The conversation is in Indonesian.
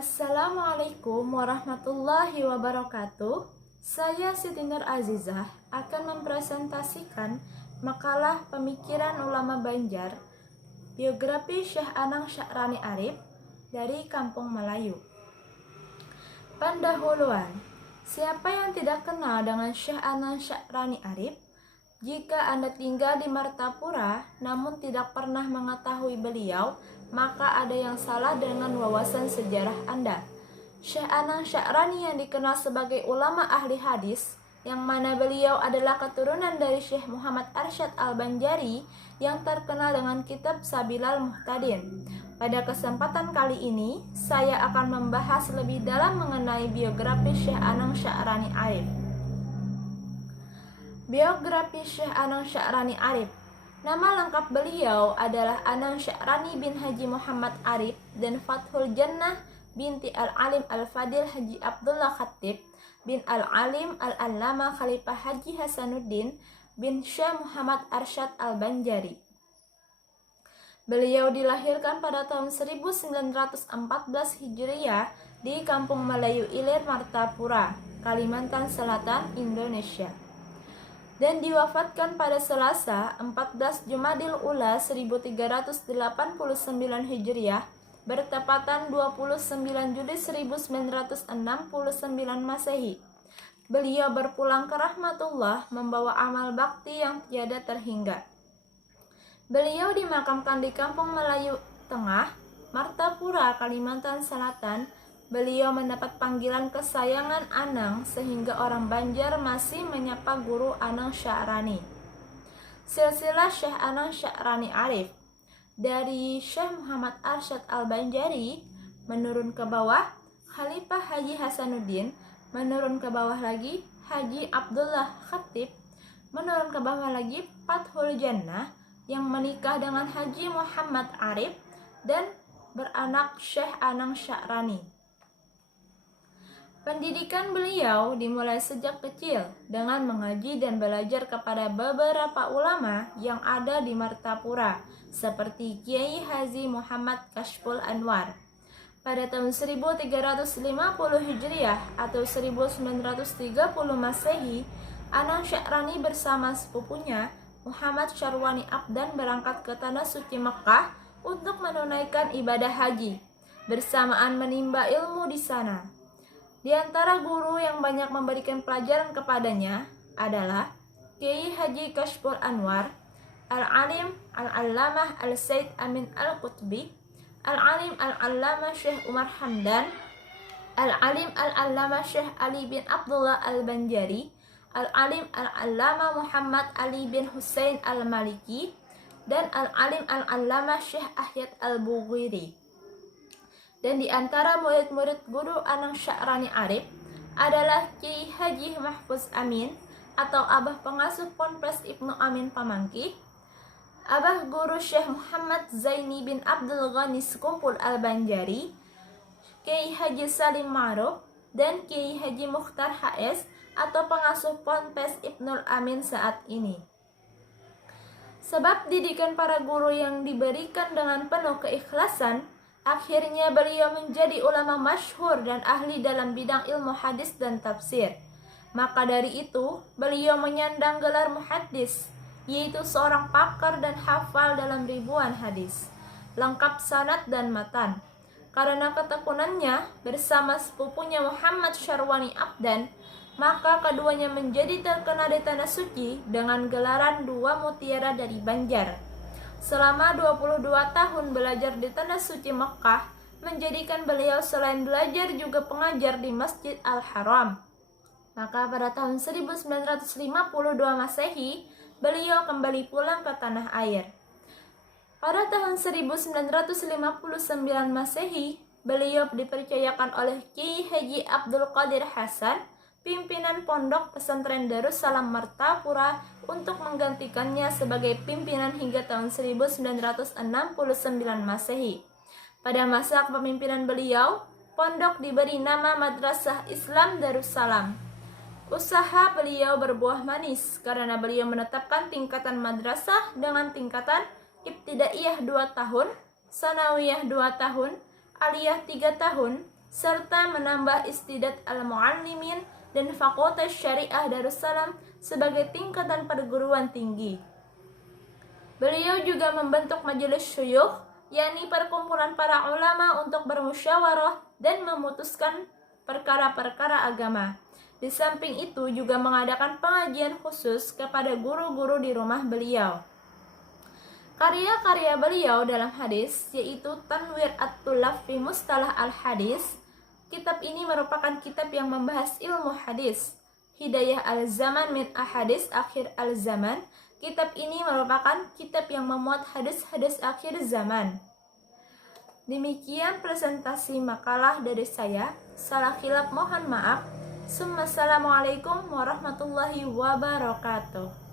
Assalamualaikum warahmatullahi wabarakatuh. Saya Siti Nur Azizah akan mempresentasikan makalah pemikiran ulama Banjar, biografi Syekh Anang Sya'rani Arif dari Kampung Melayu. Pendahuluan. Siapa yang tidak kenal dengan Syekh Anang Sya'rani Arif? Jika Anda tinggal di Martapura namun tidak pernah mengetahui beliau, maka ada yang salah dengan wawasan sejarah Anda. Syekh Anang Sya'rani yang dikenal sebagai ulama ahli hadis, yang mana beliau adalah keturunan dari Syekh Muhammad Arsyad Al-Banjari yang terkenal dengan kitab Sabilal Muhtadin. Pada kesempatan kali ini, saya akan membahas lebih dalam mengenai biografi Syekh Anang Sya'rani Arif. Biografi Syekh Anang Sya'rani Arif. Nama lengkap beliau adalah Anang Sya'rani bin Haji Muhammad Arif dan Fathul Jannah binti Al-Alim Al-Fadil Haji Abdullah Khatib bin Al-Alim Al-Allama Khalifah Haji Hasanuddin bin Syekh Muhammad Arsyad Al-Banjari. Beliau dilahirkan pada tahun 1914 Hijriah di Kampung Melayu Ilir, Martapura, Kalimantan Selatan, Indonesia, dan diwafatkan pada Selasa 14 Jumadil Ula 1389 Hijriah bertepatan 29 Juli 1969 Masehi. Beliau berpulang ke rahmatullah membawa amal bakti yang tiada terhingga. Beliau dimakamkan di Kampung Melayu Tengah, Martapura, Kalimantan Selatan. Beliau mendapat panggilan kesayangan Anang sehingga orang Banjar masih menyapa guru Anang Sya'rani. Silsilah Syekh Anang Sya'rani Arif dari Syekh Muhammad Arsyad Al-Banjari menurun ke bawah Khalifah Haji Hasanuddin, menurun ke bawah lagi Haji Abdullah Khatib, menurun ke bawah lagi Fathul Jannah yang menikah dengan Haji Muhammad Arif dan beranak Syekh Anang Sya'rani. Pendidikan beliau dimulai sejak kecil dengan mengaji dan belajar kepada beberapa ulama yang ada di Martapura, seperti Kiai Haji Muhammad Kashful Anwar. Pada tahun 1350 Hijriah atau 1930 Masehi, Anang Sya'rani bersama sepupunya Muhammad Syarwani Abdan berangkat ke Tanah Suci Mekah untuk menunaikan ibadah haji, bersamaan menimba ilmu di sana. Di antara guru yang banyak memberikan pelajaran kepadanya adalah Kiai Haji Kashful Anwar, Al-Alim Al-Allamah Al-Said Amin Al-Qutbi, Al-Alim Al-Allamah Syekh Umar Hamdan, Al-Alim Al-Allamah Syekh Ali bin Abdullah Al-Banjari, Al-Alim Al-Allamah Muhammad Ali bin Husain Al-Maliki, dan Al-Alim Al-Allamah Syekh Ahyad Al-Bughiri. Dan di antara murid-murid guru Anang Sya'rani Arif adalah Kiai Haji Mahfuz Amin atau Abah Pengasuh Ponpes Ibnu Amin Pamangki, Abah Guru Syekh Muhammad Zaini bin Abdul Ghani Sekumpul Al-Banjari, Kiai Haji Salim Ma'ruf, dan Kiai Haji Mukhtar HS atau Pengasuh Ponpes Ibnul Amin saat ini. Sebab didikan para guru yang diberikan dengan penuh keikhlasan, akhirnya beliau menjadi ulama masyhur dan ahli dalam bidang ilmu hadis dan tafsir. Maka dari itu, beliau menyandang gelar muhaddis, yaitu seorang pakar dan hafal dalam ribuan hadis, lengkap sanad dan matan. Karena ketekunannya bersama sepupunya Muhammad Syarwani Abdan, maka keduanya menjadi terkenal di Tanah Suci dengan gelaran dua mutiara dari Banjar. Selama 22 tahun belajar di Tanah Suci Mekah menjadikan beliau selain belajar juga pengajar di Masjid Al-Haram. Maka pada tahun 1952 Masehi, beliau kembali pulang ke tanah air. Pada tahun 1959 Masehi, beliau dipercayakan oleh Kiai Haji Abdul Qadir Hasan, pimpinan Pondok Pesantren Darussalam Martapura, untuk menggantikannya sebagai pimpinan hingga tahun 1969 Masehi. Pada masa kepemimpinan beliau, pondok diberi nama Madrasah Islam Darussalam. Usaha beliau berbuah manis karena beliau menetapkan tingkatan madrasah dengan tingkatan Ibtidaiyah 2 tahun, Sanawiyah 2 tahun, Aliyah 3 tahun, serta menambah Istidat Al-Muallimin dan Fakultas Syariah Darussalam sebagai tingkatan perguruan tinggi. Beliau juga membentuk Majelis Syuyukh, yakni perkumpulan para ulama untuk bermusyawarah dan memutuskan perkara-perkara agama. Di samping itu juga mengadakan pengajian khusus kepada guru-guru di rumah beliau. Karya-karya beliau dalam hadis yaitu Tanwir At-Tullab fi Mustalah Al-Hadis. Kitab ini merupakan kitab yang membahas ilmu hadis. Hidayah Al-Zaman min Ahadis Akhir Al-Zaman. Kitab ini merupakan kitab yang memuat hadis-hadis akhir zaman. Demikian presentasi makalah dari saya. Salah khilaf mohon maaf. Assalamualaikum warahmatullahi wabarakatuh.